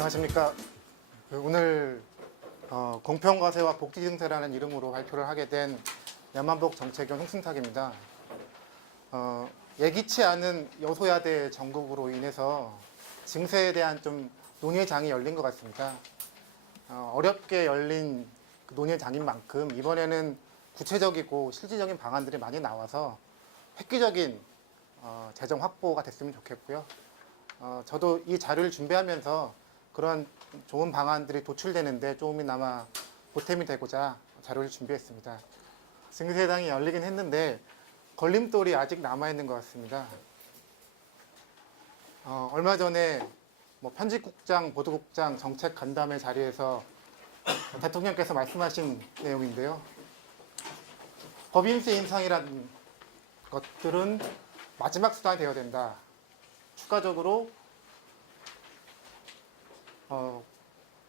안녕하십니까. 오늘 공평과세와 복지증세라는 이름으로 발표를 하게 된 야만복 정책위원 홍승탁입니다. 예기치 않은 여소야대 전국으로 인해서 증세에 대한 좀 논의장이 열린 것 같습니다. 어렵게 열린 그 논의장인 만큼 이번에는 구체적이고 실질적인 방안들이 많이 나와서 획기적인 재정 확보가 됐으면 좋겠고요. 저도 이 자료를 준비하면서 그런 좋은 방안들이 도출되는데 조금이나마 보탬이 되고자 자료를 준비했습니다. 증세당이 열리긴 했는데 걸림돌이 아직 남아있는 것 같습니다. 얼마 전에 편집국장, 보도국장, 정책 간담회 자리에서 대통령께서 말씀하신 내용인데요. 법인세 인상이라는 것들은 마지막 수단이 되어야 된다. 추가적으로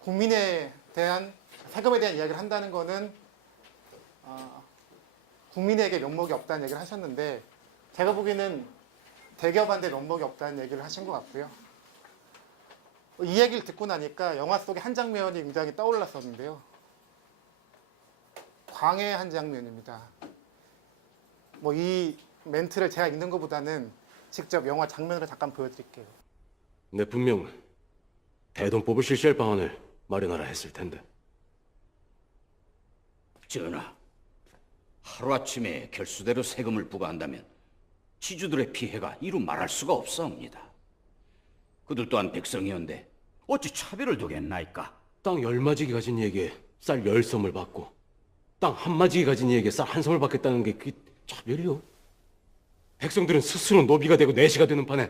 국민에 대한 세금에 대한 이야기를 한다는 것은 국민에게 면목이 없다는 얘기를 하셨는데 제가 보기에는 대기업한테 면목이 없다는 얘기를 하신 것 같고요. 이 얘기를 듣고 나니까 영화 속의 한 장면이 굉장히 떠올랐었는데요. 광해의 한 장면입니다. 이 멘트를 제가 읽는 것보다는 직접 영화 장면으로 잠깐 보여드릴게요. 네, 분명 대돈법을 실시할 방안을 마련하라 했을 텐데. 전하, 하루아침에 결수대로 세금을 부과한다면 지주들의 피해가 이루 말할 수가 없사옵니다. 그들 또한 백성이온데 어찌 차별을 두겠나이까? 땅 10마지기 가진 이에게 쌀 10섬을 받고 땅 1마지기 가진 이에게 쌀 1섬을 받겠다는 게 그게 차별이요? 백성들은 스스로 노비가 되고 내시가 되는 판에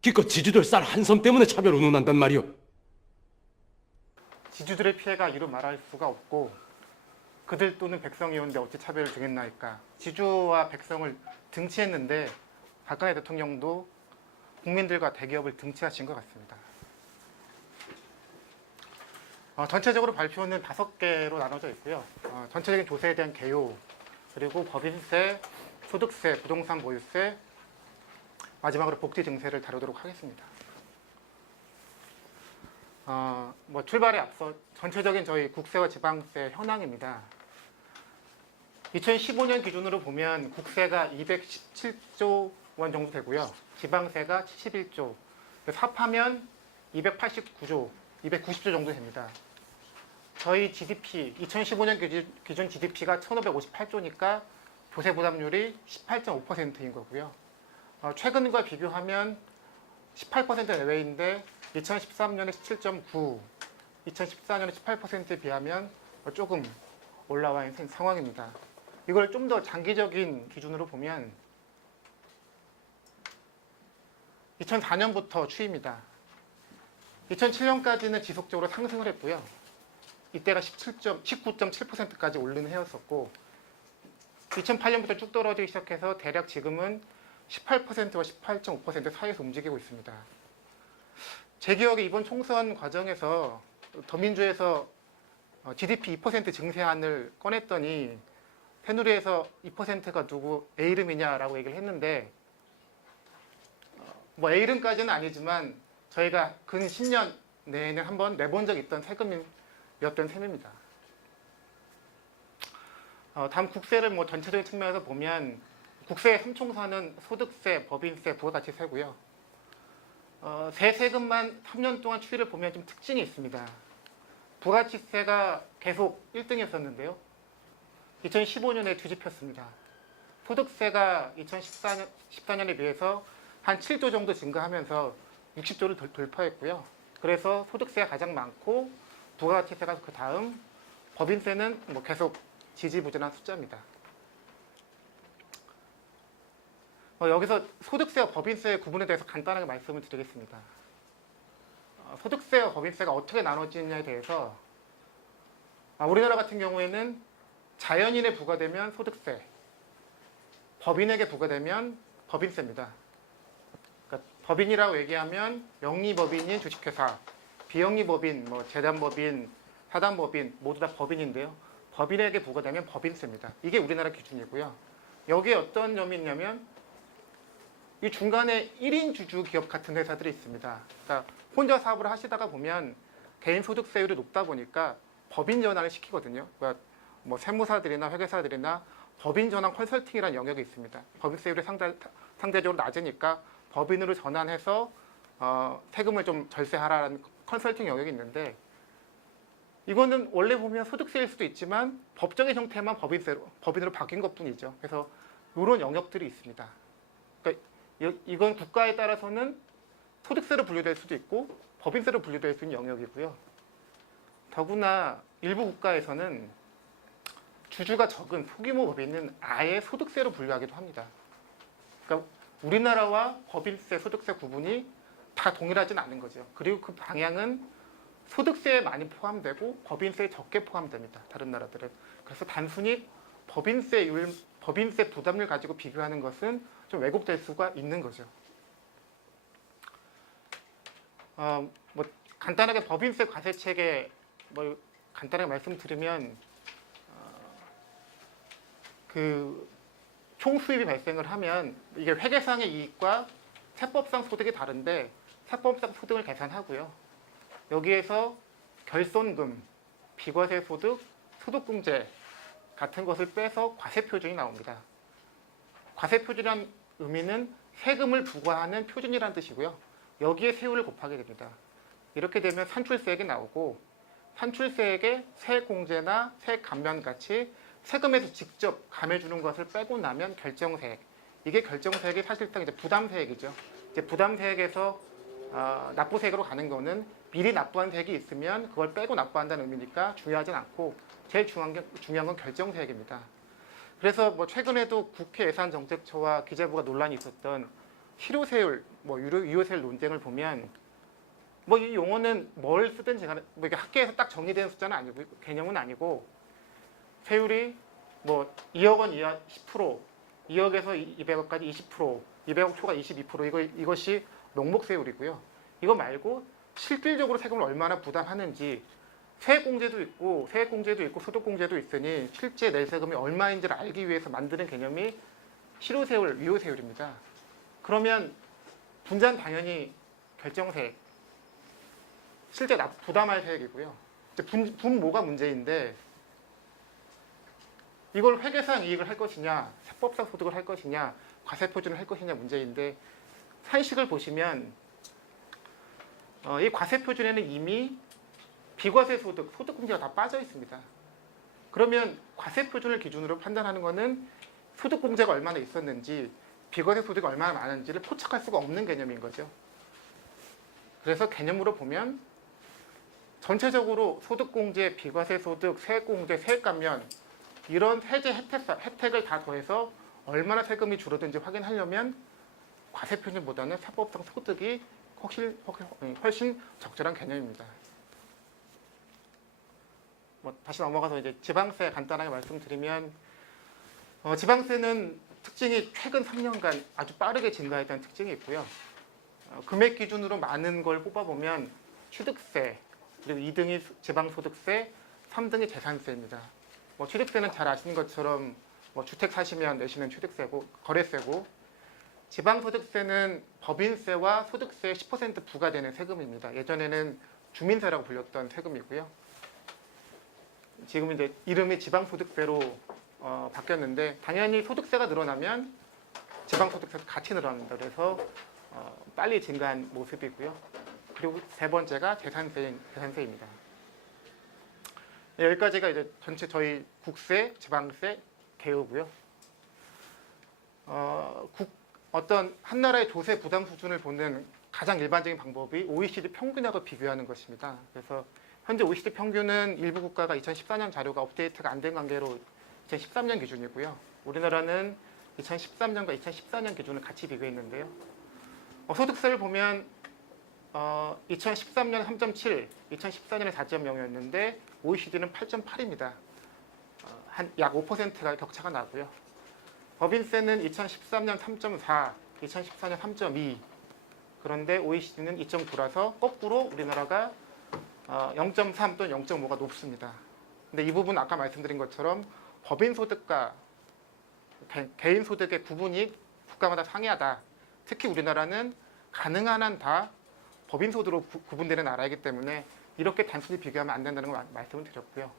기껏 지주들 쌀 1섬 때문에 차별 운운한단 말이오. 지주들의 피해가 이루 말할 수가 없고 그들 또는 백성이온데 어찌 차별을 두겠나이까. 지주와 백성을 등치했는데 박근혜 대통령도 국민들과 대기업을 등치하신 것 같습니다. 전체적으로 발표는 5개로 나눠져 있고요. 전체적인 조세에 대한 개요, 그리고 법인세, 소득세, 부동산 보유세, 마지막으로 복지 증세를 다루도록 하겠습니다. 출발에 앞서 전체적인 저희 국세와 지방세 현황입니다. 2015년 기준으로 보면 국세가 217조 원 정도 되고요. 지방세가 71조, 합하면 289조, 290조 정도 됩니다. 저희 GDP, 2015년 기준 GDP가 1558조니까 조세 부담률이 18.5%인 거고요. 최근과 비교하면 18% 내외인데 2013년에 17.9, 2014년에 18%에 비하면 조금 올라와 있는 상황입니다. 이걸 좀 더 장기적인 기준으로 보면 2004년부터 추이입니다. 2007년까지는 지속적으로 상승을 했고요. 이때가 19.7%까지 오르는 해였었고 2008년부터 쭉 떨어지기 시작해서 대략 지금은 18%와 18.5% 사이에서 움직이고 있습니다. 제 기억에 이번 총선 과정에서 더민주에서 GDP 2% 증세안을 꺼냈더니 새누리에서 2%가 누구 A 이름이냐라고 얘기를 했는데 A 이름까지는 아니지만 저희가 근 10년 내에는 한번 내본 적 있던 세금이었던 셈입니다. 다음 국세를 전체적인 측면에서 보면 국세의 3총선은 소득세, 법인세, 부가가치세고요. 세금만 3년 동안 추이를 보면 좀 특징이 있습니다. 부가가치세가 계속 1등이었었는데요. 2015년에 뒤집혔습니다. 소득세가 2014년에 비해서 한 7조 정도 증가하면서 60조를 돌파했고요. 그래서 소득세가 가장 많고 부가가치세가 그 다음, 법인세는 계속 지지부진한 숫자입니다. 여기서 소득세와 법인세의 구분에 대해서 간단하게 말씀을 드리겠습니다. 소득세와 법인세가 어떻게 나눠지느냐에 대해서 우리나라 같은 경우에는 자연인에 부과되면 소득세, 법인에게 부과되면 법인세입니다. 그러니까 법인이라고 얘기하면 영리법인인 주식회사, 비영리법인, 재단법인, 사단법인 모두 다 법인인데요. 법인에게 부과되면 법인세입니다. 이게 우리나라 기준이고요. 여기에 어떤 점이 있냐면 이 중간에 1인 주주 기업 같은 회사들이 있습니다. 그러니까 혼자 사업을 하시다가 보면 개인 소득세율이 높다 보니까 법인 전환을 시키거든요. 그러니까 뭐 세무사들이나 회계사들이나 법인 전환 컨설팅이라는 영역이 있습니다. 법인세율이 상대적으로 낮으니까 법인으로 전환해서 세금을 좀 절세하라는 컨설팅 영역이 있는데, 이거는 원래 보면 소득세일 수도 있지만 법적인 형태만 법인으로 바뀐 것뿐이죠. 그래서 이런 영역들이 있습니다. 그러니까 이건 국가에 따라서는 소득세로 분류될 수도 있고 법인세로 분류될 수 있는 영역이고요. 더구나 일부 국가에서는 주주가 적은 소규모 법인은 아예 소득세로 분류하기도 합니다. 그러니까 우리나라와 법인세, 소득세 구분이 다 동일하진 않은 거죠. 그리고 그 방향은 소득세에 많이 포함되고 법인세에 적게 포함됩니다. 다른 나라들은. 그래서 단순히 법인세 부담을 가지고 비교하는 것은 좀 왜곡될 수가 있는 거죠. 뭐 간단하게 법인세 과세 체계 뭐 간단하게 말씀드리면, 그 총수입이 발생을 하면 이게 회계상의 이익과 세법상 소득이 다른데 세법상 소득을 계산하고요. 여기에서 결손금, 비과세 소득, 소득공제 같은 것을 빼서 과세표준이 나옵니다. 과세표준이란 의미는 세금을 부과하는 표준이라는 뜻이고요. 여기에 세율을 곱하게 됩니다. 이렇게 되면 산출세액이 나오고, 산출세액에 세액공제나 세액감면같이 세금에서 직접 감해주는 것을 빼고 나면 결정세액. 이게 결정세액이 사실상 이제 부담세액이죠. 이제 부담세액에서 납부세액으로 가는 거는 미리 납부한 세액이 있으면 그걸 빼고 납부한다는 의미니까 중요하진 않고, 제일 중요한 건 결정세액입니다. 그래서 뭐 최근에도 국회 예산정책처와 기재부가 논란이 있었던 실효세율, 뭐 유효세율 논쟁을 보면, 뭐 이 용어는 뭘 쓰든지 간에 뭐 이게 학계에서 딱 정의된 숫자는 아니고 개념은 아니고, 세율이 뭐 2억 원 이하 10%, 2억에서 200억까지 20%, 200억 초과 22%, 이것이 명목세율이고요. 이거 말고 실질적으로 세금을 얼마나 부담하는지, 세액공제도 있고 소득공제도 있으니 실제 낼 세금이 얼마인지를 알기 위해서 만드는 개념이 실효세율, 유효세율입니다. 그러면 분자는 당연히 결정세액, 실제 부담할 세액이고요. 분모가 문제인데, 이걸 회계상 이익을 할 것이냐, 세법상 소득을 할 것이냐, 과세표준을 할 것이냐 문제인데, 산식을 보시면 이 과세표준에는 이미 비과세 소득, 소득공제가 다 빠져 있습니다. 그러면 과세표준을 기준으로 판단하는 것은 소득공제가 얼마나 있었는지, 비과세 소득이 얼마나 많은지를 포착할 수가 없는 개념인 거죠. 그래서 개념으로 보면 전체적으로 소득공제, 비과세 소득, 세액공제, 세액감면 이런 세제 혜택을 다 더해서 얼마나 세금이 줄어든지 확인하려면 과세표준보다는 세법상 소득이 훨씬 적절한 개념입니다. 뭐 다시 넘어가서 이제 지방세 간단하게 말씀드리면, 지방세는 특징이 최근 3년간 아주 빠르게 증가했다는 특징이 있고요. 금액 기준으로 많은 걸 뽑아보면 취득세, 그리고 2등이 지방소득세, 3등이 재산세입니다. 뭐 취득세는 잘 아시는 것처럼 뭐 주택 사시면 내시는 취득세고 거래세고, 지방소득세는 법인세와 소득세에 10% 부과되는 세금입니다. 예전에는 주민세라고 불렸던 세금이고요. 지금 이제 이름이 지방소득세로 바뀌었는데, 당연히 소득세가 늘어나면 지방소득세도 같이 늘어납니다. 그래서 빨리 증가한 모습이고요. 그리고 세 번째가 재산세입니다. 여기까지가 이제 전체 저희 국세, 지방세, 개요고요. 어떤 한 나라의 조세 부담 수준을 보는 가장 일반적인 방법이 OECD 평균하고 비교하는 것입니다. 그래서 현재 OECD 평균은 일부 국가가 2014년 자료가 업데이트가 안 된 관계로 2013년 기준이고요. 우리나라는 2013년과 2014년 기준을 같이 비교했는데요. 소득세를 보면 2013년 3.7, 2014년에 4.0이었는데 OECD는 8.8입니다. 한 약 5%가 격차가 나고요. 법인세는 2013년 3.4, 2014년 3.2. 그런데 OECD는 2.9라서 거꾸로 우리나라가 0.3 또는 0.5가 높습니다. 근데 이 부분 아까 말씀드린 것처럼 법인 소득과 개인 소득의 구분이 국가마다 상이하다. 특히 우리나라는 가능한 한 다 법인소득으로 구분되는 나라이기 때문에 이렇게 단순히 비교하면 안 된다는 걸 말씀을 드렸고요.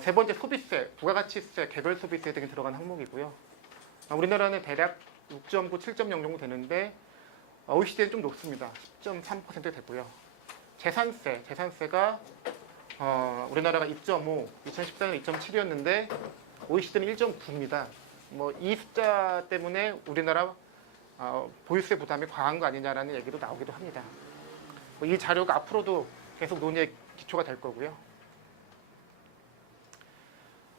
세 번째 소비세, 부가가치세, 개별 소비세 등이 들어간 항목이고요. 우리나라는 대략 6.9, 7.0 정도 되는데 OECD는 좀 높습니다. 10.3% 되고요. 재산세가 우리나라가 2.5, 2014년 2.7이었는데 OECD는 1.9입니다. 이 숫자 때문에 우리나라 보유세 부담이 과한 거 아니냐라는 얘기도 나오기도 합니다. 이 자료가 앞으로도 계속 논의의 기초가 될 거고요.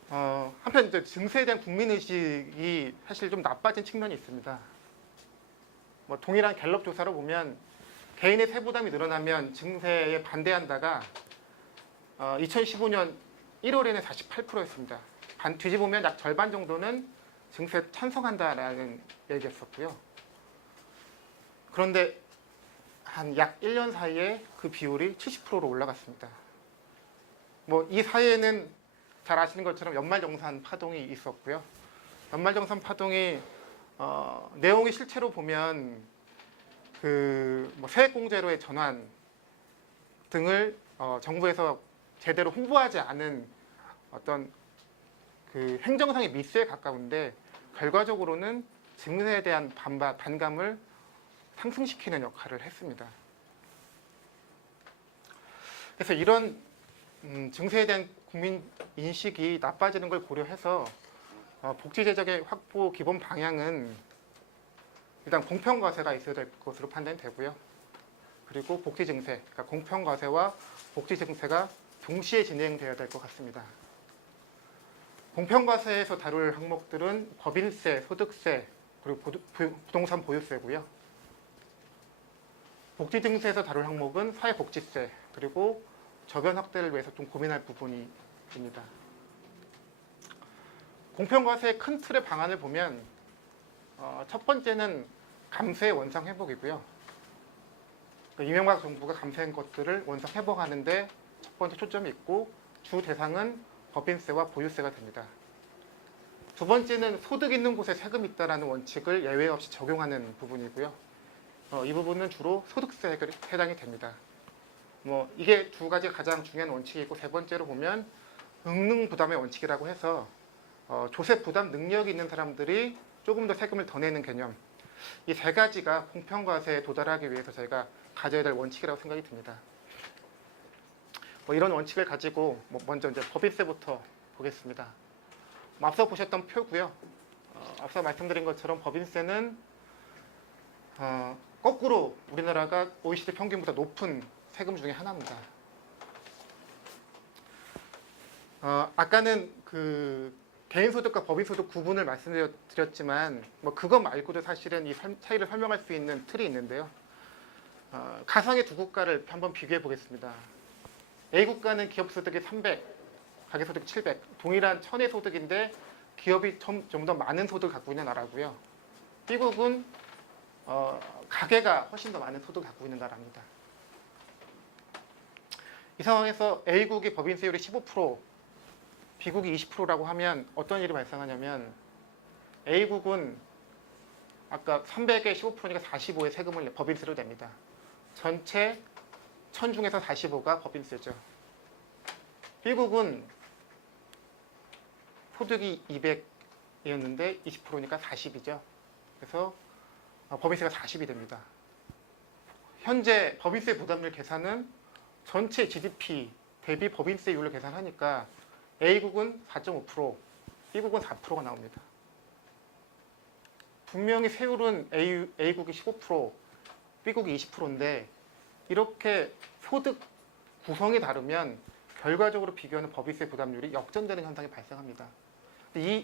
한편 이제 증세에 대한 국민의식이 사실 좀 나빠진 측면이 있습니다. 동일한 갤럽 조사로 보면 개인의 세부담이 늘어나면 증세에 반대한다가 2015년 1월에는 48%였습니다. 뒤집으면 약 절반 정도는 증세에 찬성한다라는 얘기였었고요. 그런데 한 약 1년 사이에 그 비율이 70%로 올라갔습니다. 이 사이에는 잘 아시는 것처럼 연말정산 파동이 있었고요. 연말정산 파동이 내용이 실체로 보면 세액공제로의 전환 등을 정부에서 제대로 홍보하지 않은 어떤 행정상의 미스에 가까운데 결과적으로는 증세에 대한 반감을 상승시키는 역할을 했습니다. 그래서 이런 증세에 대한 국민 인식이 나빠지는 걸 고려해서 복지 재정의 확보 기본 방향은 일단 공평과세가 있어야 될 것으로 판단이 되고요. 그리고 복지 증세, 그러니까 공평과세와 복지 증세가 동시에 진행되어야 될 것 같습니다. 공평과세에서 다룰 항목들은 법인세, 소득세, 그리고 부동산 보유세고요. 복지 증세에서 다룰 항목은 사회복지세, 그리고 저변 확대를 위해서 좀 고민할 부분입니다. 공평과세의 큰 틀의 방안을 보면 첫 번째는 감세의 원상 회복이고요. 이명박 정부가 감세한 것들을 원상 회복하는데 첫 번째 초점이 있고 주 대상은 법인세와 보유세가 됩니다. 두 번째는 소득 있는 곳에 세금 있다라는 원칙을 예외 없이 적용하는 부분이고요. 이 부분은 주로 소득세에 해당이 됩니다. 이게 두 가지가 가장 중요한 원칙이고 세 번째로 보면 응능 부담의 원칙이라고 해서 조세 부담 능력이 있는 사람들이 조금 더 세금을 더 내는 개념. 이 세 가지가 공평과세에 도달하기 위해서 저희가 가져야 될 원칙이라고 생각이 듭니다. 이런 원칙을 가지고 먼저 이제 법인세부터 보겠습니다. 앞서 보셨던 표고요. 앞서 말씀드린 것처럼 법인세는 거꾸로 우리나라가 OECD 평균보다 높은 세금 중에 하나입니다. 아까는 개인소득과 법인소득 구분을 말씀드렸지만 그거 말고도 사실은 이 차이를 설명할 수 있는 틀이 있는데요. 가상의 두 국가를 한번 비교해 보겠습니다. A국가는 기업소득이 300, 가계소득이 700, 동일한 1000의 소득인데 기업이 좀 더 많은 소득을 갖고 있는 나라고요. B국은 가계가 훨씬 더 많은 소득을 갖고 있는 나라입니다. 이 상황에서 A국의 법인세율이 15%, B국이 20%라고 하면 어떤 일이 발생하냐면 A국은 아까 300에 15%니까 45의 세금을 법인세로 냅니다. 전체 1000 중에서 45가 법인세죠. B국은 소득이 200이었는데 20%니까 40이죠. 그래서 법인세가 40이 됩니다. 현재 법인세 부담률 계산은 전체 GDP 대비 법인세율을 계산하니까 A국은 4.5%, B국은 4%가 나옵니다. 분명히 세율은 A국이 15%, B국이 20%인데 이렇게 소득 구성이 다르면 결과적으로 비교하는 법인세 부담률이 역전되는 현상이 발생합니다.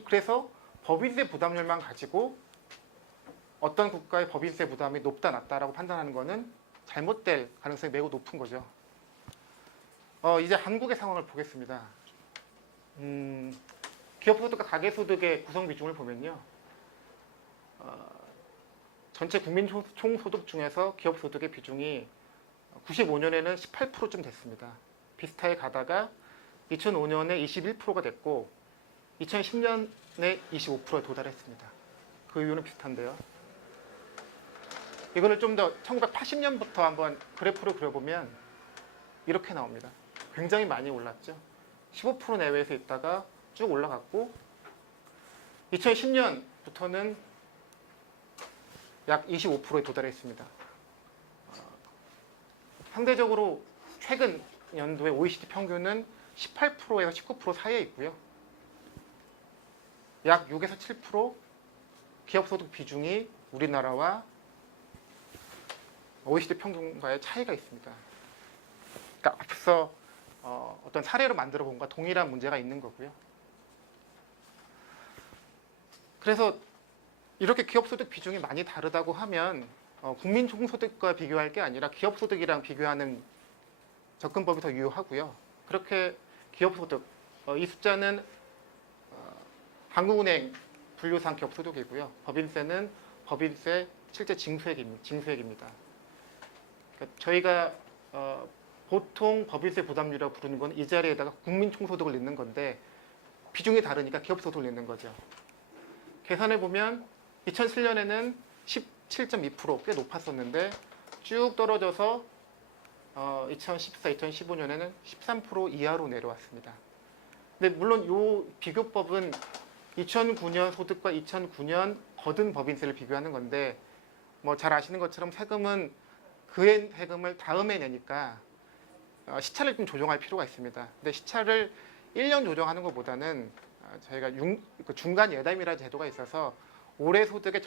그래서 법인세 부담률만 가지고 어떤 국가의 법인세 부담이 높다 낮다라고 판단하는 것은 잘못될 가능성이 매우 높은 거죠. 이제 한국의 상황을 보겠습니다. 기업소득과 가계소득의 구성 비중을 보면요. 전체 국민 총소득 중에서 기업소득의 비중이 95년에는 18%쯤 됐습니다. 비슷하게 가다가 2005년에 21%가 됐고 2010년에 25%에 도달했습니다. 그 이유는 비슷한데요. 이거를 좀 더 1980년부터 한번 그래프로 그려보면 이렇게 나옵니다. 굉장히 많이 올랐죠. 15% 내외에서 있다가 쭉 올라갔고 2010년부터는 약 25%에 도달했습니다. 상대적으로 최근 연도의 OECD 평균은 18%에서 19% 사이에 있고요. 약 6에서 7% 기업소득 비중이 우리나라와 OECD 평균과의 차이가 있습니다. 그러니까 앞서 어떤 사례로 만들어 본 것과 동일한 문제가 있는 거고요. 그래서 이렇게 기업소득 비중이 많이 다르다고 하면 국민 총소득과 비교할 게 아니라 기업소득이랑 비교하는 접근법이 더 유효하고요. 그렇게 기업소득, 이 숫자는 한국은행 분류상 기업소득이고요. 법인세는 법인세 실제 징수액입니다. 그러니까 저희가 보통 법인세 부담률이라고 부르는 건 이 자리에다가 국민 총소득을 넣는 건데 비중이 다르니까 기업소득을 넣는 거죠. 계산해 보면 2007년에는 17.2% 꽤 높았었는데 쭉 떨어져서 2014, 2015년에는 13% 이하로 내려왔습니다. 근데 물론 이 비교법은 2009년 소득과 2009년 거둔 법인세를 비교하는 건데 뭐 잘 아시는 것처럼 세금은 그해 세금을 다음에 내니까 시차를 좀 조정할 필요가 있습니다. 근데 시차를 1년 조정하는 것보다는 저희가 중간 예담이라는 제도가 있어서 올해 소득의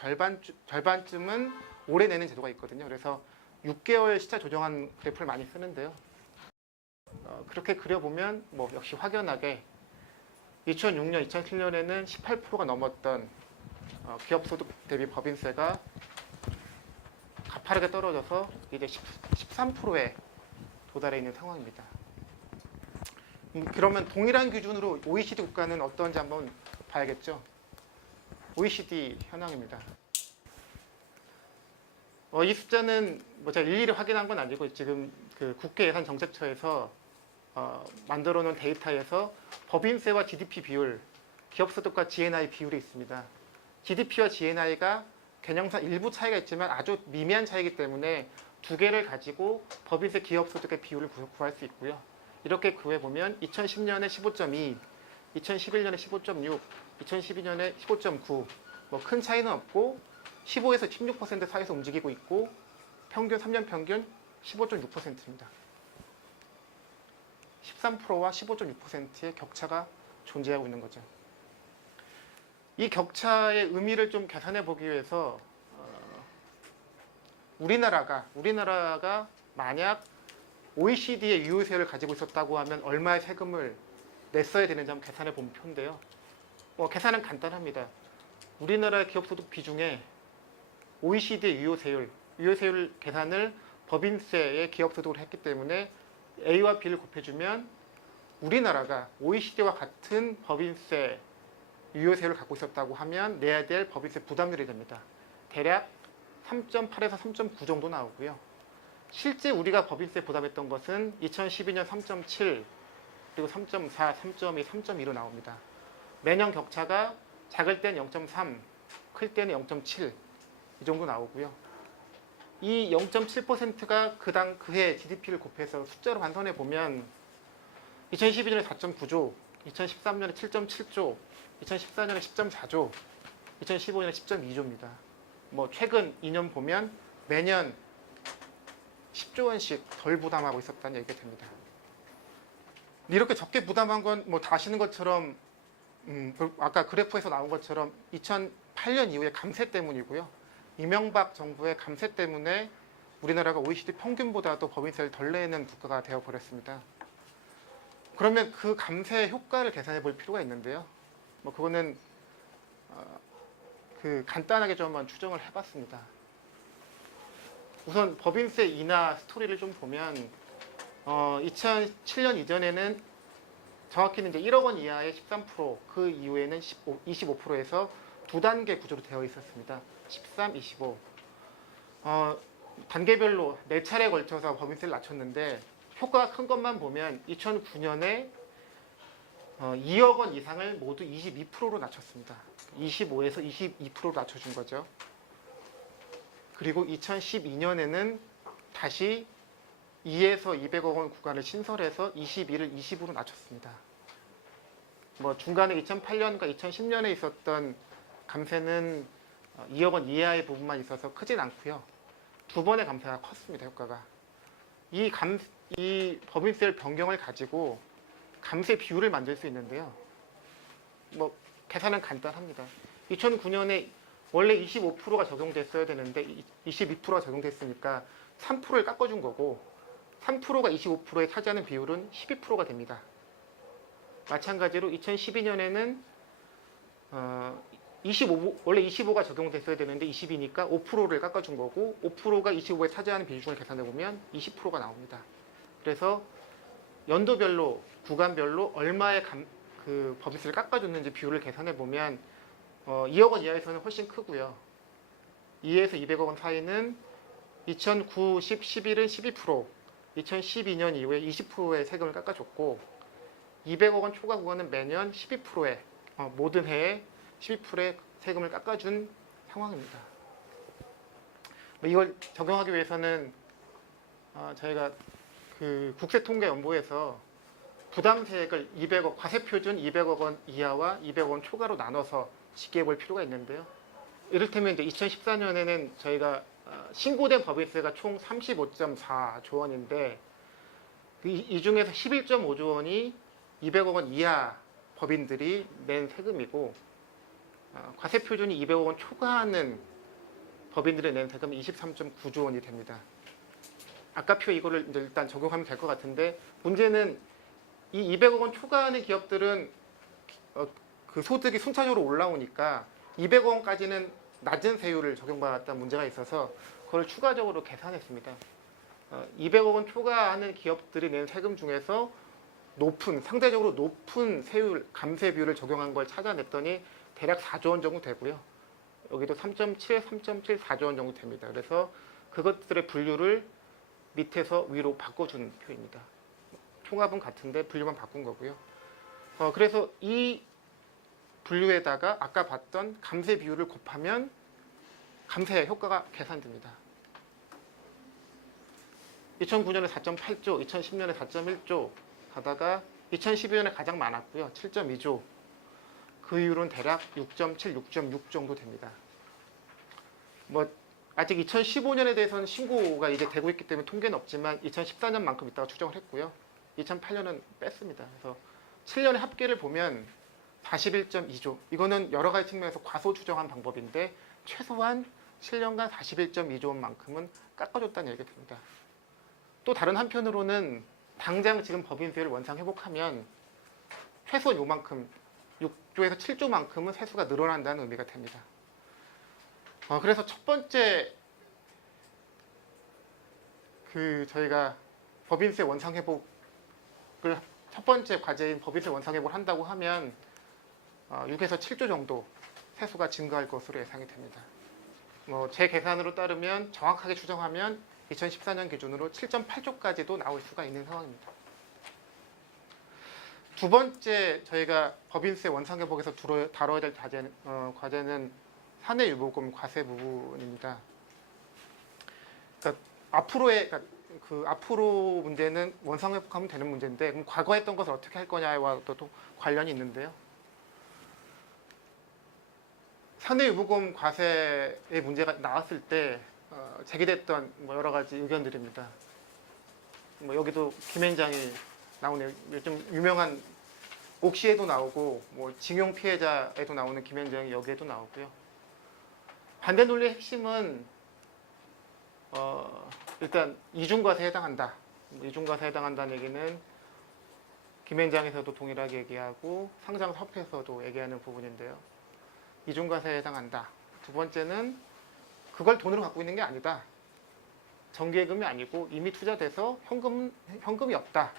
절반쯤은 올해 내는 제도가 있거든요. 그래서 6개월 시차 조정한 그래프를 많이 쓰는데요. 그렇게 그려보면 뭐 역시 확연하게 2006년, 2007년에는 18%가 넘었던 기업소득 대비 법인세가 가파르게 떨어져서 이제 13%에 도달해 있는 상황입니다. 그러면 동일한 기준으로 OECD 국가는 어떤지 한번 봐야겠죠. OECD 현황입니다. 이 숫자는 뭐 제가 일일이 확인한 건 아니고 지금 그 국회예산정책처에서 만들어 놓은 데이터에서 법인세와 GDP 비율, 기업소득과 GNI 비율이 있습니다. GDP와 GNI가 개념상 일부 차이가 있지만 아주 미미한 차이이기 때문에 두 개를 가지고 법인세 기업소득의 비율을 구할 수 있고요. 이렇게 구해보면 2010년에 15.2, 2011년에 15.6, 2012년에 15.9, 뭐 큰 차이는 없고 15에서 16% 사이에서 움직이고 있고 평균 3년 평균 15.6%입니다. 13%와 15.6%의 격차가 존재하고 있는 거죠. 이 격차의 의미를 좀 계산해 보기 위해서 우리나라가 만약 OECD의 유효세율을 가지고 있었다고 하면 얼마의 세금을 냈어야 되는지 한번 계산해 보면 편인데요. 계산은 간단합니다. 우리나라 기업소득 비중에 OECD의 유효세율 계산을 법인세의 기업소득으로 했기 때문에 A와 B를 곱해주면 우리나라가 OECD와 같은 법인세 유효세율을 갖고 있었다고 하면 내야 될 법인세 부담률이 됩니다. 대략 3.8에서 3.9 정도 나오고요. 실제 우리가 법인세 부담했던 것은 2012년 3.7, 그리고 3.4, 3.2, 3.2로 나옵니다. 매년 격차가 작을 때는 0.3, 클 때는 0.7 이 정도 나오고요. 이 0.7%가 그해 GDP를 곱해서 숫자로 환산해 보면 2012년에 4.9조, 2013년에 7.7조, 2014년에 10.4조, 2015년에 10.2조입니다. 뭐 최근 2년 보면 매년 10조 원씩 덜 부담하고 있었다는 얘기가 됩니다. 이렇게 적게 부담한 건 뭐 다 아시는 것처럼 아까 그래프에서 나온 것처럼 2008년 이후에 감세 때문이고요. 이명박 정부의 감세 때문에 우리나라가 OECD 평균보다도 법인세를 덜 내는 국가가 되어버렸습니다. 그러면 그 감세의 효과를 계산해 볼 필요가 있는데요. 뭐 그거는 간단하게 좀 한번 추정을 해봤습니다. 우선 법인세 인하 스토리를 좀 보면 2007년 이전에는 정확히는 이제 1억 원 이하의 13%, 그 이후에는 25%에서 두 단계 구조로 되어 있었습니다. 13, 25. 단계별로 4차례에 걸쳐서 법인세를 낮췄는데 효과가 큰 것만 보면 2009년에 2억 원 이상을 모두 22%로 낮췄습니다. 25에서 22%로 낮춰준 거죠. 그리고 2012년에는 다시 2에서 200억 원 구간을 신설해서 21을 20으로 낮췄습니다. 뭐 중간에 2008년과 2010년에 있었던 감세는 2억 원 이하의 부분만 있어서 크진 않고요. 두 번의 감세가 컸습니다. 효과가. 이 법인세 변경을 가지고 감세 비율을 만들 수 있는데요. 뭐 계산은 간단합니다. 2009년에 원래 25%가 적용됐어야 되는데 22%가 적용됐으니까 3%를 깎아준 거고 3%가 25%에 차지하는 비율은 12%가 됩니다. 마찬가지로 2012년에는 원래 25가 적용됐어야 되는데 20이니까 5%를 깎아준 거고 5%가 25에 차지하는 비중을 계산해 보면 20%가 나옵니다. 그래서 연도별로 구간별로 얼마의 그 법인세를 깎아줬는지 비율을 계산해 보면 2억 원 이하에서는 훨씬 크고요. 2에서 200억 원 사이는 2009, 10, 11은 12%, 2012년 이후에 20%의 세금을 깎아줬고 200억 원 초과 구간은 매년 12%의 모든 해에 12%의 세금을 깎아준 상황입니다. 이걸 적용하기 위해서는 저희가 그 국세통계연보에서 부담세액을 200억, 과세표준 200억 원 이하와 200억 원 초과로 나눠서 집계해 볼 필요가 있는데요. 이를테면 이제 2014년에는 저희가 신고된 법인세가 총 35.4조 원인데 이 중에서 11.5조 원이 200억 원 이하 법인들이 낸 세금이고 과세표준이 200억 원 초과하는 법인들이 낸 세금이 23.9조 원이 됩니다. 아까표 이거를 이제 일단 적용하면 될 것 같은데 문제는 이 200억 원 초과하는 기업들은 그 소득이 순차적으로 올라오니까 200억 원까지는 낮은 세율을 적용받았다는 문제가 있어서 그걸 추가적으로 계산했습니다. 200억 원 초과하는 기업들이 낸 세금 중에서 상대적으로 높은 세율, 감세 비율을 적용한 걸 찾아냈더니 대략 4조 원 정도 되고요. 여기도 3.7, 3.7, 4조 원 정도 됩니다. 그래서 그것들의 분류를 밑에서 위로 바꿔준 표입니다. 총합은 같은데 분류만 바꾼 거고요. 그래서 이 분류에다가 아까 봤던 감세 비율을 곱하면 감세 효과가 계산됩니다. 2009년에 4.8조, 2010년에 4.1조 하다가 2012년에 가장 많았고요. 7.2조. 그 이율은 대략 6.7, 6.6 정도 됩니다. 뭐 아직 2015년에 대해서는 신고가 이제 되고 있기 때문에 통계는 없지만 2014년만큼 있다가 추정을 했고요. 2008년은 뺐습니다. 그래서 7년의 합계를 보면 41.2조. 이거는 여러 가지 측면에서 과소 추정한 방법인데 최소한 7년간 41.2조 원만큼은 깎아줬다는 얘기가 됩니다. 또 다른 한편으로는 당장 지금 법인세를 원상 회복하면 최소 요만큼 6조에서 7조만큼은 세수가 늘어난다는 의미가 됩니다. 그래서 첫 번째 저희가 법인세 원상 회복을 첫 번째 과제인 법인세 원상 회복을 한다고 하면 6에서 7조 정도 세수가 증가할 것으로 예상이 됩니다. 제 계산으로 따르면 정확하게 추정하면 2014년 기준으로 7.8조까지도 나올 수가 있는 상황입니다. 두 번째 저희가 법인세 원상 회복에서 다뤄야 될 과제는 사내유보금 과세 부분입니다. 그러니까 앞으로 문제는 원상 회복하면 되는 문제인데 그럼 과거 했던 것을 어떻게 할 거냐와도 관련이 있는데요. 사내유보금 과세의 문제가 나왔을 때 제기됐던 여러 가지 의견들입니다. 여기도 김앤장이 나오네요. 좀 유명한 옥시에도 나오고 징용 피해자에도 나오는 김앤장이 여기에도 나오고요. 반대 논리의 핵심은 일단 이중과세에 해당한다. 이중과세에 해당한다는 얘기는 김앤장에서도 동일하게 얘기하고 상장협회에서도 얘기하는 부분인데요. 이중과세에 해당한다. 두 번째는 그걸 돈으로 갖고 있는 게 아니다. 정기예금이 아니고 이미 투자돼서 현금이 없다.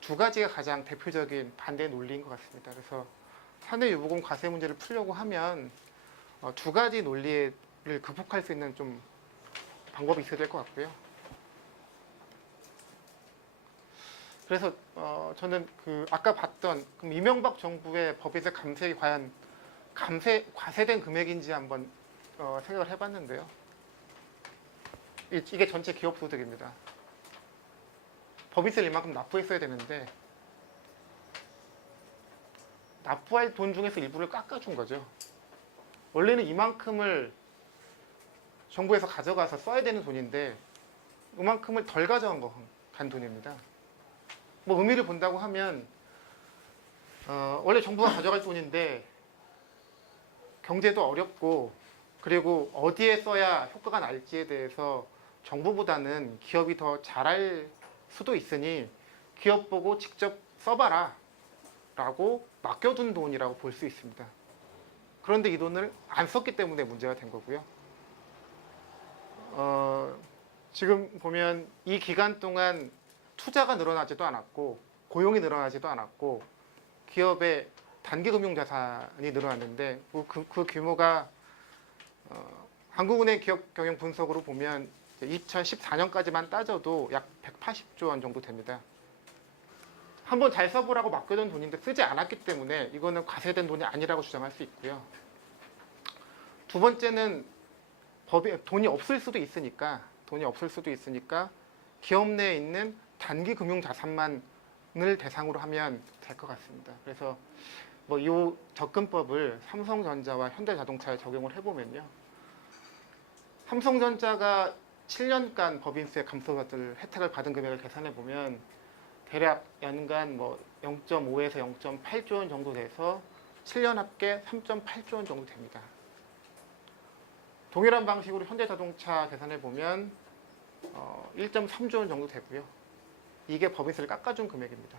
두 가지가 가장 대표적인 반대 논리인 것 같습니다. 그래서 사내유보금 과세 문제를 풀려고 하면 두 가지 논리를 극복할 수 있는 좀 방법이 있어야 될 것 같고요. 그래서 저는 아까 봤던 그럼 이명박 정부의 법인세 감세가 과연 과세된 금액인지 한번 생각을 해봤는데요. 이게 전체 기업 소득입니다. 법인세를 이만큼 납부했어야 되는데 납부할 돈 중에서 일부를 깎아준 거죠. 원래는 이만큼을 정부에서 가져가서 써야 되는 돈인데 이만큼을 덜 가져간 간 돈입니다. 뭐 의미를 본다고 하면 원래 정부가 가져갈 돈인데 경제도 어렵고 그리고 어디에 써야 효과가 날지에 대해서 정부보다는 기업이 더 잘할 수도 있으니 기업 보고 직접 써봐라 라고 맡겨둔 돈이라고 볼 수 있습니다. 그런데 이 돈을 안 썼기 때문에 문제가 된 거고요. 지금 보면 이 기간 동안 투자가 늘어나지도 않았고 고용이 늘어나지도 않았고 기업의 단기금융자산이 늘어났는데 그 규모가 한국은행 기업경영 분석으로 보면 2014년까지만 따져도 약 180조 원 정도 됩니다. 한번 잘 써보라고 맡겨둔 돈인데 쓰지 않았기 때문에 이거는 과세된 돈이 아니라고 주장할 수 있고요. 두 번째는 돈이 없을 수도 있으니까 기업 내에 있는 단기 금융 자산만을 대상으로 하면 될 것 같습니다. 그래서 뭐 이 접근법을 삼성전자와 현대자동차에 적용을 해보면요. 삼성전자가 7년간 법인세 감소받을 혜택을 받은 금액을 계산해 보면 대략 연간 뭐 0.5에서 0.8조 원 정도 돼서 7년 합계 3.8조 원 정도 됩니다. 동일한 방식으로 현대자동차 계산해 보면 1.3조 원 정도 되고요. 이게 법인세를 깎아준 금액입니다.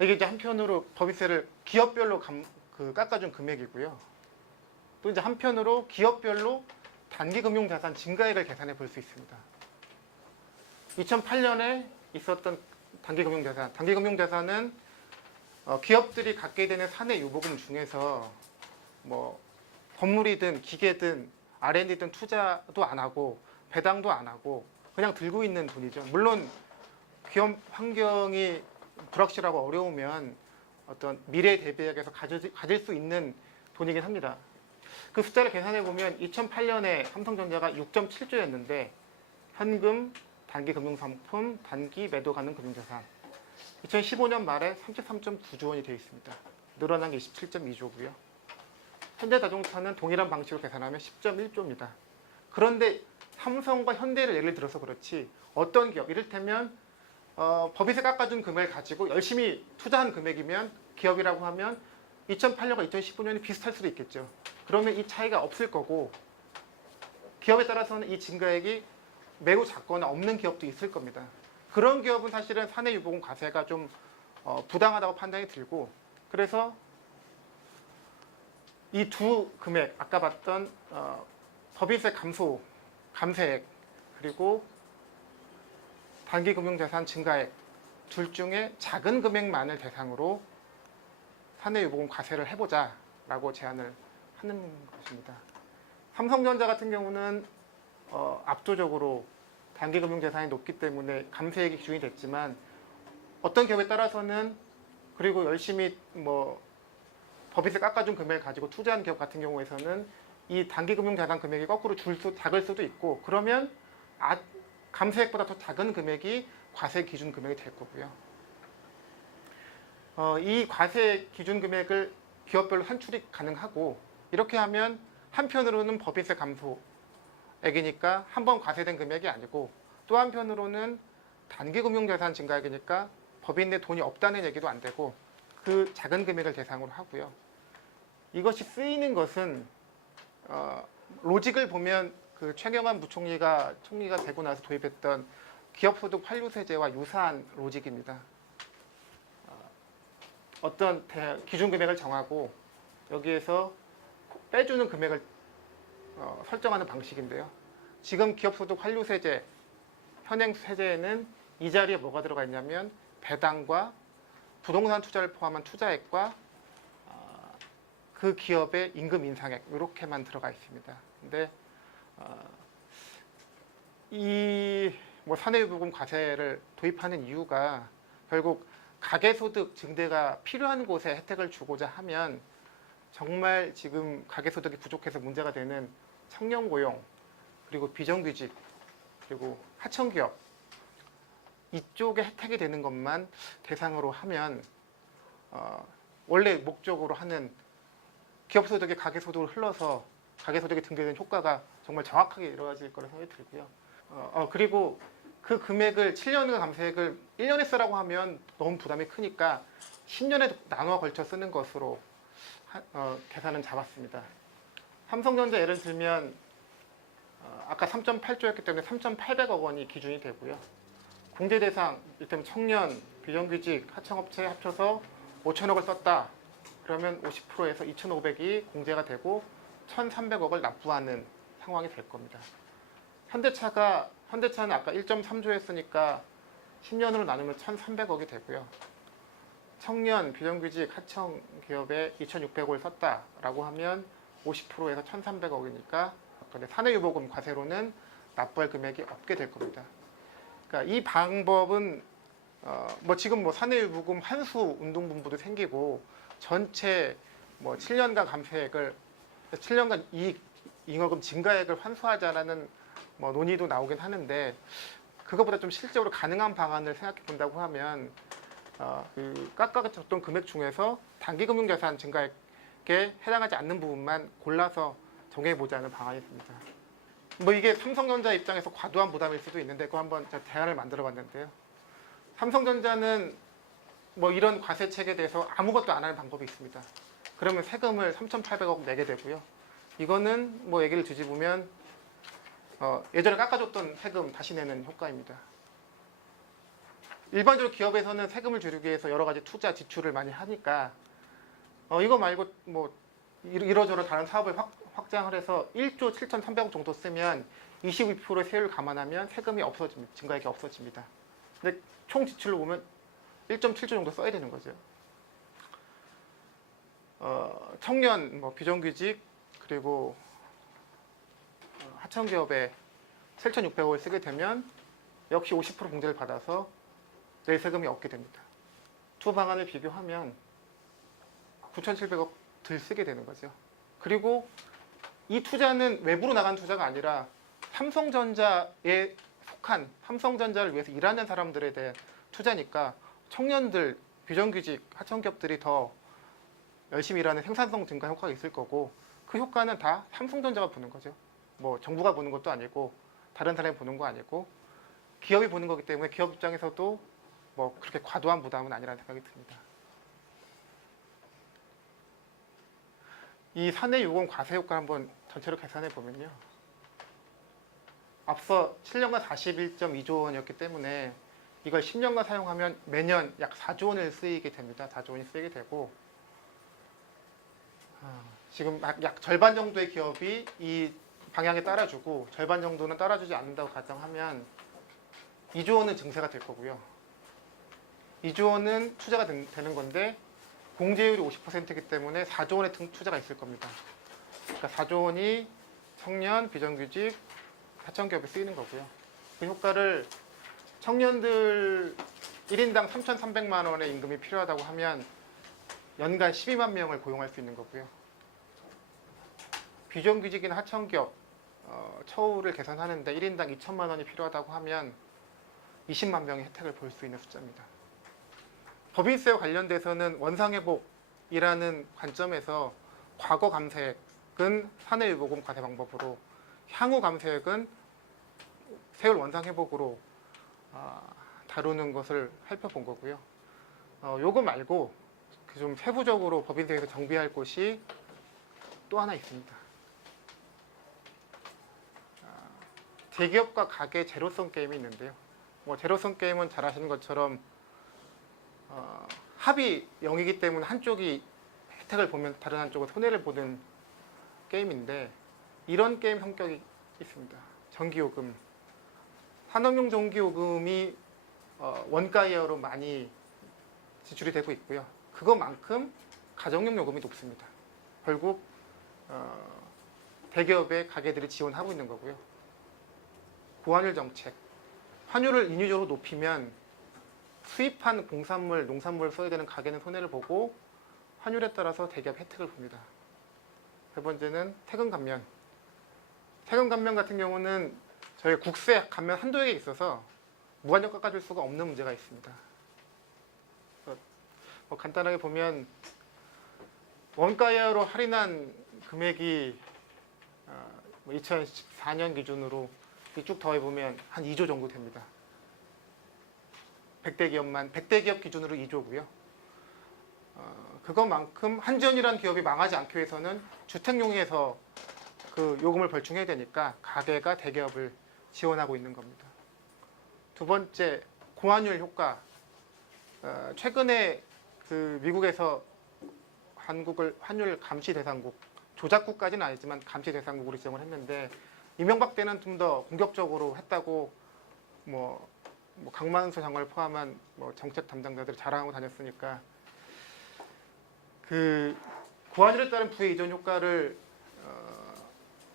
이게 이제 한편으로 법인세를 기업별로 깎아준 금액이고요. 또 이제 한편으로 기업별로 단기금융자산 증가액을 계산해 볼 수 있습니다. 2008년에 있었던 단기금융자산은 기업들이 갖게 되는 사내 유보금 중에서 뭐 건물이든 기계든 R&D든 투자도 안 하고 배당도 안 하고 그냥 들고 있는 돈이죠. 물론 기업 환경이 불확실하고 어려우면 어떤 미래 대비액에서 가질 수 있는 돈이긴 합니다. 그 숫자를 계산해 보면 2008년에 삼성전자가 6.7조였는데 현금, 단기 금융상품, 단기 매도 가능 금융자산 2015년 말에 33.9조 원이 되어 있습니다. 늘어난 게 27.2조고요. 현대자동차는 동일한 방식으로 계산하면 10.1조입니다. 그런데 삼성과 현대를 예를 들어서 그렇지 어떤 기업, 이를테면 법인세 깎아준 금액을 가지고 열심히 투자한 금액이면 기업이라고 하면 2008년과 2015년이 비슷할 수도 있겠죠. 그러면 이 차이가 없을 거고 기업에 따라서는 이 증가액이 매우 작거나 없는 기업도 있을 겁니다. 그런 기업은 사실은 사내유보금 과세가 좀 부당하다고 판단이 들고 그래서 이 두 금액, 아까 봤던 법인세 감세액 그리고 단기금융자산 증가액 둘 중에 작은 금액만을 대상으로 사내유보금 과세를 해보자라고 제안을 하는 것입니다. 삼성전자 같은 경우는 압도적으로 단기금융자산이 높기 때문에 감세액이 기준이 됐지만 어떤 기업에 따라서는 그리고 열심히 뭐 법인세 깎아준 금액을 가지고 투자한 기업 같은 경우에서는 이 단기금융자산 금액이 거꾸로 작을 수도 있고 그러면 감세액보다 더 작은 금액이 과세 기준 금액이 될 거고요. 이 과세 기준 금액을 기업별로 산출이 가능하고 이렇게 하면 한편으로는 법인세 감소액이니까 한 번 과세된 금액이 아니고 또 한편으로는 단기금융자산 증가액이니까 법인 내 돈이 없다는 얘기도 안 되고 그 작은 금액을 대상으로 하고요. 이것이 쓰이는 것은 로직을 보면 그 최경환 부총리가 총리가 되고 나서 도입했던 기업소득 환류세제와 유사한 로직입니다. 어떤 기준 금액을 정하고 여기에서 빼주는 금액을 설정하는 방식인데요. 지금 기업소득 환류세제 현행 세제에는 이 자리에 뭐가 들어가 있냐면 배당과 부동산 투자를 포함한 투자액과 그 기업의 임금 인상액 이렇게만 들어가 있습니다. 근데 이 뭐 사내유보금 과세를 도입하는 이유가 결국 가계소득 증대가 필요한 곳에 혜택을 주고자 하면 정말 지금 가계소득이 부족해서 문제가 되는 청년 고용 그리고 비정규직 그리고 하청기업 이쪽에 혜택이 되는 것만 대상으로 하면 원래 목적으로 하는 기업소득의 가계소득을 흘러서 가계소득이 등재된 효과가 정말 정확하게 이루어질 거라 생각이 들고요. 그리고 그 금액을 7년의 감세액을 1년에 쓰라고 하면 너무 부담이 크니까 10년에 나눠 걸쳐 쓰는 것으로 계산은 잡았습니다. 삼성전자 예를 들면 아까 3.8조였기 때문에 3,800억 원이 기준이 되고요. 공제 대상, 이를테면 청년, 비정규직, 하청업체 합쳐서 5천억을 썼다. 그러면 50%에서 2,500이 공제가 되고 1,300억을 납부하는 상황이 될 겁니다. 현대차는 아까 1.3조 했으니까 10년으로 나누면 1,300억이 되고요. 청년, 비정규직, 하청 기업에 2,600억을 썼다라고 하면 50%에서 1,300억이니까 사내유보금 과세로는 납부할 금액이 없게 될 겁니다. 그러니까 이 방법은 지금 사내유보금 환수 운동본부도 생기고 전체 7년간 감세액을 7년간 잉여금 증가액을 환수하자라는 논의도 나오긴 하는데 그것보다 좀 실질적으로 가능한 방안을 생각해 본다고 하면 그 깎아줬던 금액 중에서 단기금융자산 증가액에 해당하지 않는 부분만 골라서 정해보자는 방안이 있습니다. 이게 삼성전자 입장에서 과도한 부담일 수도 있는데 그거 한번 제가 대안을 만들어 봤는데요. 삼성전자는 이런 과세책에 대해서 아무것도 안 하는 방법이 있습니다. 그러면 세금을 3,800억 내게 되고요. 이거는 얘기를 뒤집으면 예전에 깎아줬던 세금 다시 내는 효과입니다. 일반적으로 기업에서는 세금을 줄이기 위해서 여러 가지 투자 지출을 많이 하니까 이거 말고 이러저러 다른 사업을 확장을 해서 1조 7,300억 정도 쓰면 22%의 세율을 감안하면 세금이 없어집니다. 증가액이 없어집니다. 근데 총 지출로 보면 1.7조 정도 써야 되는 거죠. 청년, 비정규직 그리고 하청기업에 7,600억을 쓰게 되면 역시 50% 공제를 받아서 낼 세금이 없게 됩니다. 두 방안을 비교하면 9,700억 덜 쓰게 되는 거죠. 그리고 이 투자는 외부로 나간 투자가 아니라 삼성전자에 속한 삼성전자를 위해서 일하는 사람들에 대한 투자니까 청년들, 비정규직, 하청기업들이 더 열심히 일하는 생산성 증가 효과가 있을 거고 그 효과는 다 삼성전자가 보는 거죠. 정부가 보는 것도 아니고 다른 사람이 보는 거 아니고 기업이 보는 거기 때문에 기업 입장에서도 그렇게 과도한 부담은 아니라는 생각이 듭니다. 이 사내유공 과세 효과 한번 전체로 계산해 보면요. 앞서 7년간 41.2조 원이었기 때문에 이걸 10년간 사용하면 매년 약 4조 원을 쓰이게 됩니다. 4조 원이 쓰이게 되고 지금 약 절반 정도의 기업이 이 방향에 따라주고 절반 정도는 따라주지 않는다고 가정하면 2조 원은 증세가 될 거고요. 2조 원은 투자가 되는 건데 공제율이 50%이기 때문에 4조 원의 투자가 있을 겁니다. 그러니까 4조 원이 청년, 비정규직, 하청기업에 쓰이는 거고요. 그 효과를 청년들 1인당 3,300만 원의 임금이 필요하다고 하면 연간 12만 명을 고용할 수 있는 거고요. 비정규직이나 하청기업 처우를 개선하는데 1인당 2천만 원이 필요하다고 하면 20만 명의 혜택을 볼 수 있는 숫자입니다. 법인세와 관련돼서는 원상회복이라는 관점에서 과거 감세액은 사내유보금 과세 방법으로 향후 감세액은 세율 원상회복으로 다루는 것을 살펴본 거고요. 요거 말고 좀 세부적으로 법인세에서 정비할 곳이 또 하나 있습니다. 대기업과 가게 제로섬 게임이 있는데요. 제로섬 게임은 잘 아시는 것처럼 합이 0이기 때문에 한쪽이 혜택을 보면 다른 한쪽은 손해를 보는 게임인데 이런 게임 성격이 있습니다. 전기요금, 산업용 전기요금이 원가 이하로 많이 지출이 되고 있고요. 그것만큼 가정용 요금이 높습니다. 결국 대기업의 가게들이 지원하고 있는 거고요. 고환율 정책, 환율을 인위적으로 높이면 수입한 공산물, 농산물을 써야 되는 가게는 손해를 보고 환율에 따라서 대기업 혜택을 봅니다. 세 번째는 세금 감면. 세금 감면 같은 경우는 저희 국세 감면 한도액에 있어서 무한정 깎아줄 수가 없는 문제가 있습니다. 뭐 간단하게 보면 원가 이하로 할인한 금액이 2014년 기준으로 쭉 더해보면 한 2조 정도 됩니다. 100대 기업 기준으로 2조고요. 그것만큼 한전이라는 기업이 망하지 않기 위해서는 주택용에서 그 요금을 벌충해야 되니까 가게가 대기업을 지원하고 있는 겁니다. 두 번째, 고환율 효과. 최근에 그 미국에서 한국을 환율 감시 대상국, 조작국까지는 아니지만 감시 대상국으로 지정을 했는데 이명박 때는 좀 더 공격적으로 했다고 뭐 강만수 장관을 포함한 뭐 정책 담당자들이 자랑하고 다녔으니까 그 고환율에 따른 부의 이전 효과를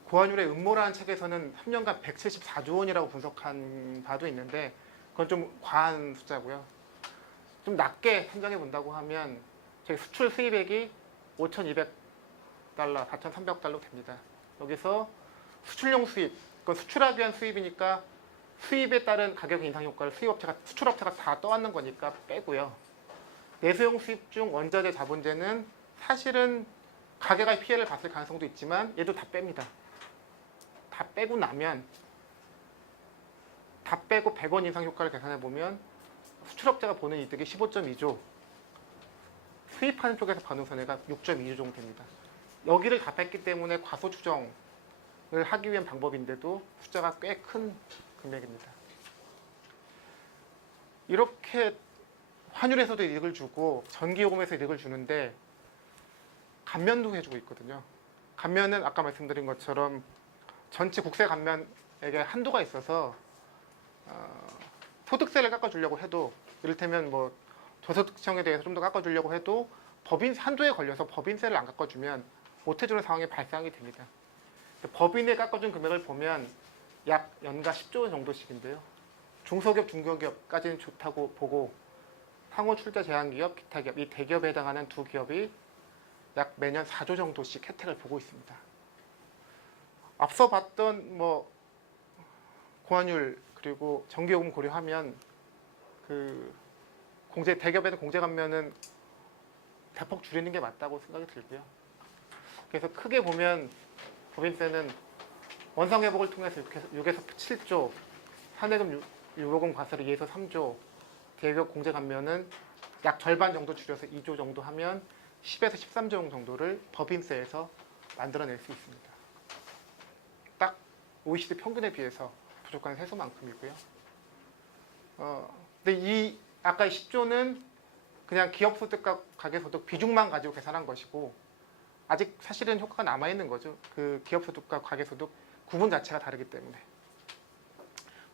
고환율의 음모라는 책에서는 3년간 174조 원이라고 분석한 바도 있는데 그건 좀 과한 숫자고요. 좀 낮게 산정해 본다고 하면 저희 수출 수입액이 5,200달러, 4,300달러 됩니다. 여기서 수출용 수입, 그건 수출하기 위한 수입이니까 수입에 따른 가격 인상 효과를 수출업체가 다 떠안는 거니까 빼고요. 내수용 수입 중 원자재 자본재는 사실은 가게가 피해를 봤을 가능성도 있지만 얘도 다 뺍니다. 다 빼고 나면 다 빼고 100원 인상 효과를 계산해 보면 수출업자가 보는 이득이 15.2조, 수입하는 쪽에서 받는 손해가 6.2조 정도 됩니다. 여기를 다 뺐기 때문에 과소 추정을 하기 위한 방법인데도 숫자가 꽤 큰 금액입니다. 이렇게 환율에서도 이득을 주고 전기요금에서 이득을 주는데 감면도 해주고 있거든요. 감면은 아까 말씀드린 것처럼 전체 국세 감면액에 한도가 있어서 소득세를 깎아주려고 해도 이를테면 뭐 저소득층에 대해서 좀 더 깎아주려고 해도 한도에 걸려서 법인세를 안 깎아주면 못해주는 상황이 발생하게 됩니다. 법인에 깎아준 금액을 보면 약 연가 10조 원 정도씩인데요. 중소기업, 중견기업까지는 좋다고 보고 상호 출자 제한기업, 기타 기업, 이 대기업에 해당하는 두 기업이 약 매년 4조 정도씩 혜택을 보고 있습니다. 앞서 봤던 뭐 고환율 그리고 전기요금 고려하면 그 대기업에는 공제 감면은 대폭 줄이는 게 맞다고 생각이 들고요. 그래서 크게 보면 법인세는 원상회복을 통해서 6에서 7조, 한해금 6억원 과세로 2에서 3조, 대기업 공제 감면은 약 절반 정도 줄여서 2조 정도 하면 10에서 13조 정도를 법인세에서 만들어낼 수 있습니다. 딱 OECD 평균에 비해서 부족한 세수만큼이고요. 근데 이 아까 10조는 그냥 기업 소득과 가계 소득 비중만 가지고 계산한 것이고 아직 사실은 효과가 남아 있는 거죠. 그 기업 소득과 가계 소득 구분 자체가 다르기 때문에.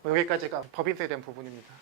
여기까지가 법인세에 대한 부분입니다.